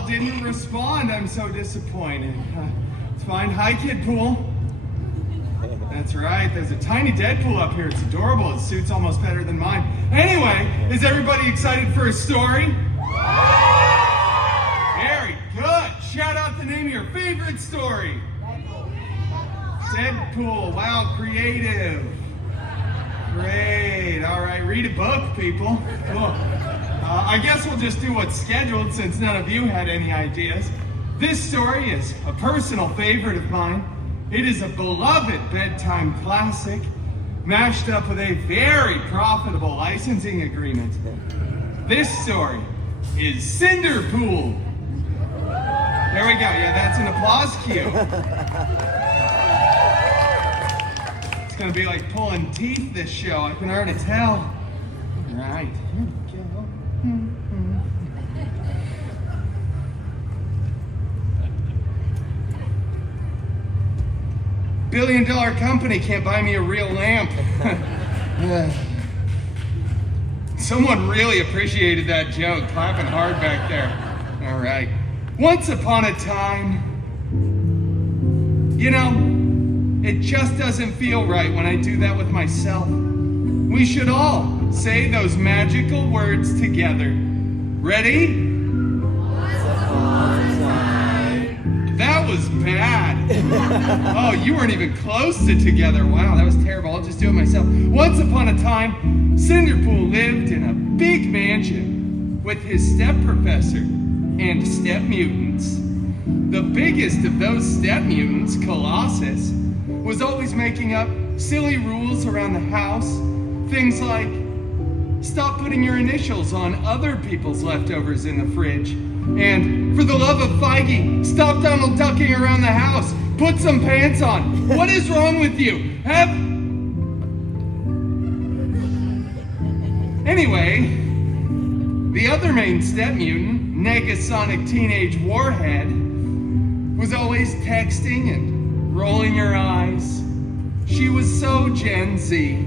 Y'all didn't respond. I'm so disappointed. It's fine. Hi, Kid Pool. That's right. There's a tiny Deadpool up here. It's adorable. His suit's almost better than mine. Anyway, is everybody excited for a story? Very good. Shout out the name of your favorite story. Deadpool. Wow, creative. Great. All right, read a book, people. Cool. I guess we'll just do what's scheduled since none of you had any ideas. This story is a personal favorite of mine. It is a beloved bedtime classic, mashed up with a very profitable licensing agreement. This story is Cinderpool. There we go. Yeah, that's an applause cue. It's gonna be like pulling teeth this show. I can already tell. All right. Here we go. $1 billion company can't buy me a real lamp. Someone really appreciated that joke, clapping hard back there. All right. Once upon a time, you know, it just doesn't feel right when I do that with myself. We should all say those magical words together. Ready? That was bad. Oh, you weren't even close to together. Wow, that was terrible. I'll just do it myself. Once upon a time, Cinderpool lived in a big mansion with his step professor and step mutants. The biggest of those step mutants, Colossus, was always making up silly rules around the house. Things like, stop putting your initials on other people's leftovers in the fridge. And for the love of Feige, stop Donald ducking around the house. Put some pants on. What is wrong with you? Anyway, the other main step mutant, Negasonic Teenage Warhead, was always texting and rolling her eyes. She was so Gen Z.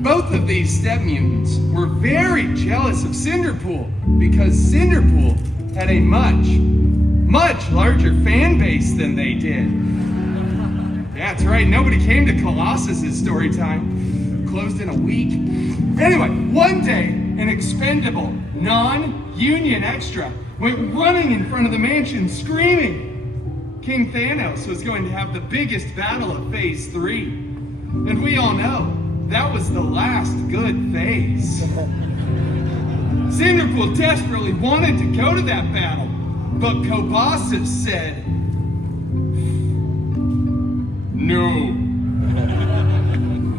Both of these step mutants were very jealous of Cinderpool because Cinderpool had a much larger fan base than they did. Yeah, that's right. Nobody came to Colossus's story time. Closed in a week. Anyway, one day, an expendable, non-union extra went running in front of the mansion screaming. King Thanos was going to have the biggest battle of Phase 3. And we all know that was the last good phase. Cinderpool desperately wanted to go to that battle, but Colossus said, "No.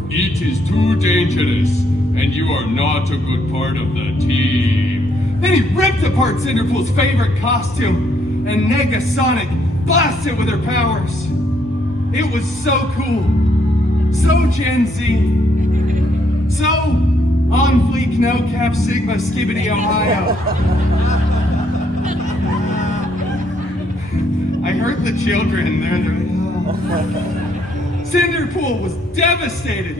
It is too dangerous, and you are not a good part of the team." Then he ripped apart Cinderpool's favorite costume, and Negasonic blasted with her powers. It was so cool, so Gen Z, so on fleek, no cap, sigma, skibbity, Ohio. I heard the children. Cinderpool was devastated,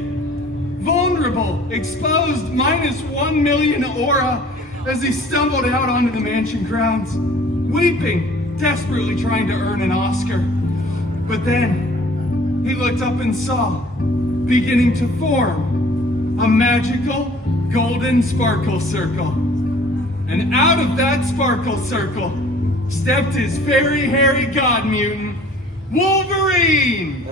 vulnerable, exposed, -1 million aura as he stumbled out onto the mansion grounds, weeping, desperately trying to earn an Oscar. But then he looked up and saw, beginning to form, a magical golden sparkle circle. And out of that sparkle circle stepped his very hairy god mutant, Wolverine!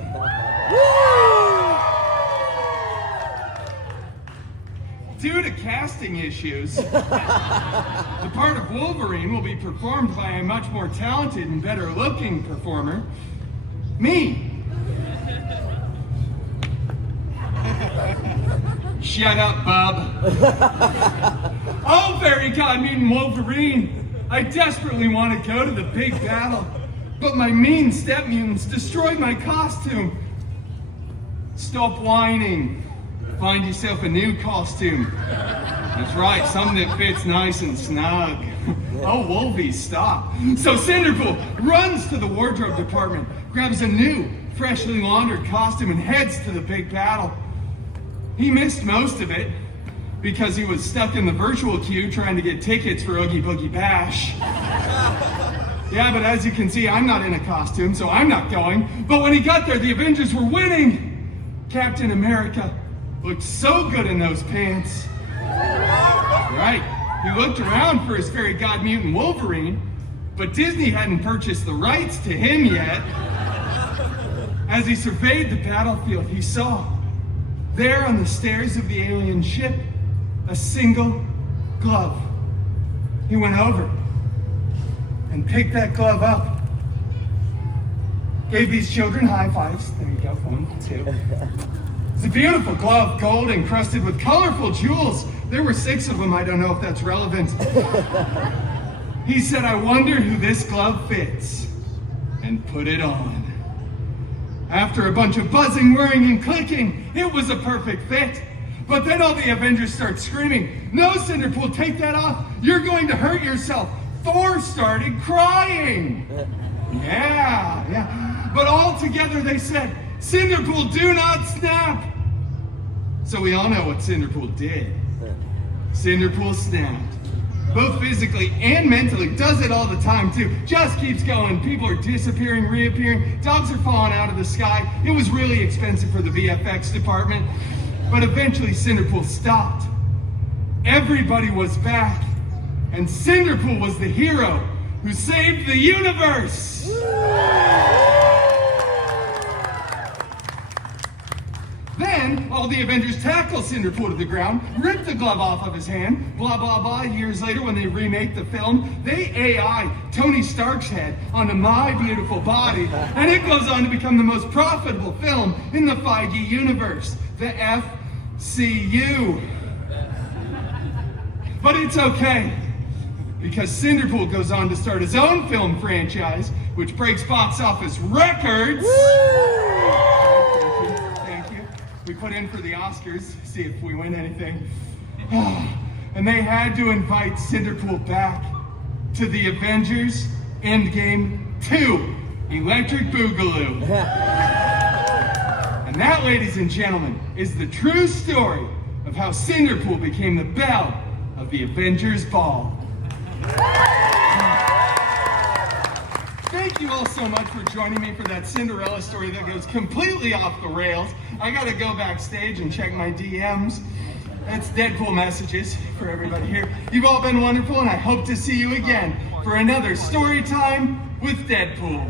Due to casting issues, the part of Wolverine will be performed by a much more talented and better looking performer, me. Shut up, bub. Oh, fairy god mutant Wolverine, I desperately want to go to the big battle, but my mean step mutants destroyed my costume. Stop whining. Find yourself a new costume. That's right, something that fits nice and snug. Oh, Wolvie, stop. So Cinderpool runs to the wardrobe department, grabs a new, freshly laundered costume, and heads to the big battle. He missed most of it, because he was stuck in the virtual queue trying to get tickets for Oogie Boogie Bash. Yeah, but as you can see, I'm not in a costume, so I'm not going. But when he got there, the Avengers were winning. Captain America looked so good in those pants. Right, he looked around for his fairy god mutant Wolverine, but Disney hadn't purchased the rights to him yet. As he surveyed the battlefield, he saw, there on the stairs of the alien ship, a single glove. He went over and picked that glove up. Gave these children high fives. There you go, 1, 2. It's a beautiful glove, gold encrusted with colorful jewels. There were 6 of them, I don't know if that's relevant. He said, I wonder who this glove fits, and put it on. After a bunch of buzzing, whirring, and clicking, it was a perfect fit. But then all the Avengers start screaming, no, Cinderpool, take that off. You're going to hurt yourself. Thor started crying. Yeah. But all together they said, Cinderpool, do not snap. So we all know what Cinderpool did. Cinderpool snapped. Both physically and mentally, does it all the time too. Just keeps going. People are disappearing, reappearing. Dogs are falling out of the sky. It was really expensive for the VFX department. But eventually Cinderpool stopped. Everybody was back. And Cinderpool was the hero who saved the universe. Then, all the Avengers tackle Cinderpool to the ground, rip the glove off of his hand, blah, blah, blah. Years later, when they remake the film, they AI Tony Stark's head onto My Beautiful Body, and it goes on to become the most profitable film in the Feige universe, the FCU. But it's okay, because Cinderpool goes on to start his own film franchise, which breaks box office records. We put in for the Oscars, see if we win anything. And they had to invite Cinderpool back to the Avengers Endgame 2, Electric Boogaloo. And that, ladies and gentlemen, is the true story of how Cinderpool became the belle of the Avengers Ball. Thank you all so much for joining me for that Cinderella story that goes completely off the rails. I gotta go backstage and check my DMs. That's Deadpool messages for everybody here. You've all been wonderful, and I hope to see you again for another story time with Deadpool.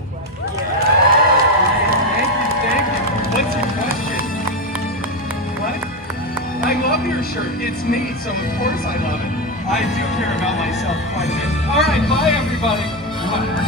Thank you. What's your question? What? I love your shirt. It's me, so of course I love it. I do care about myself quite a bit. All right, bye everybody. Bye.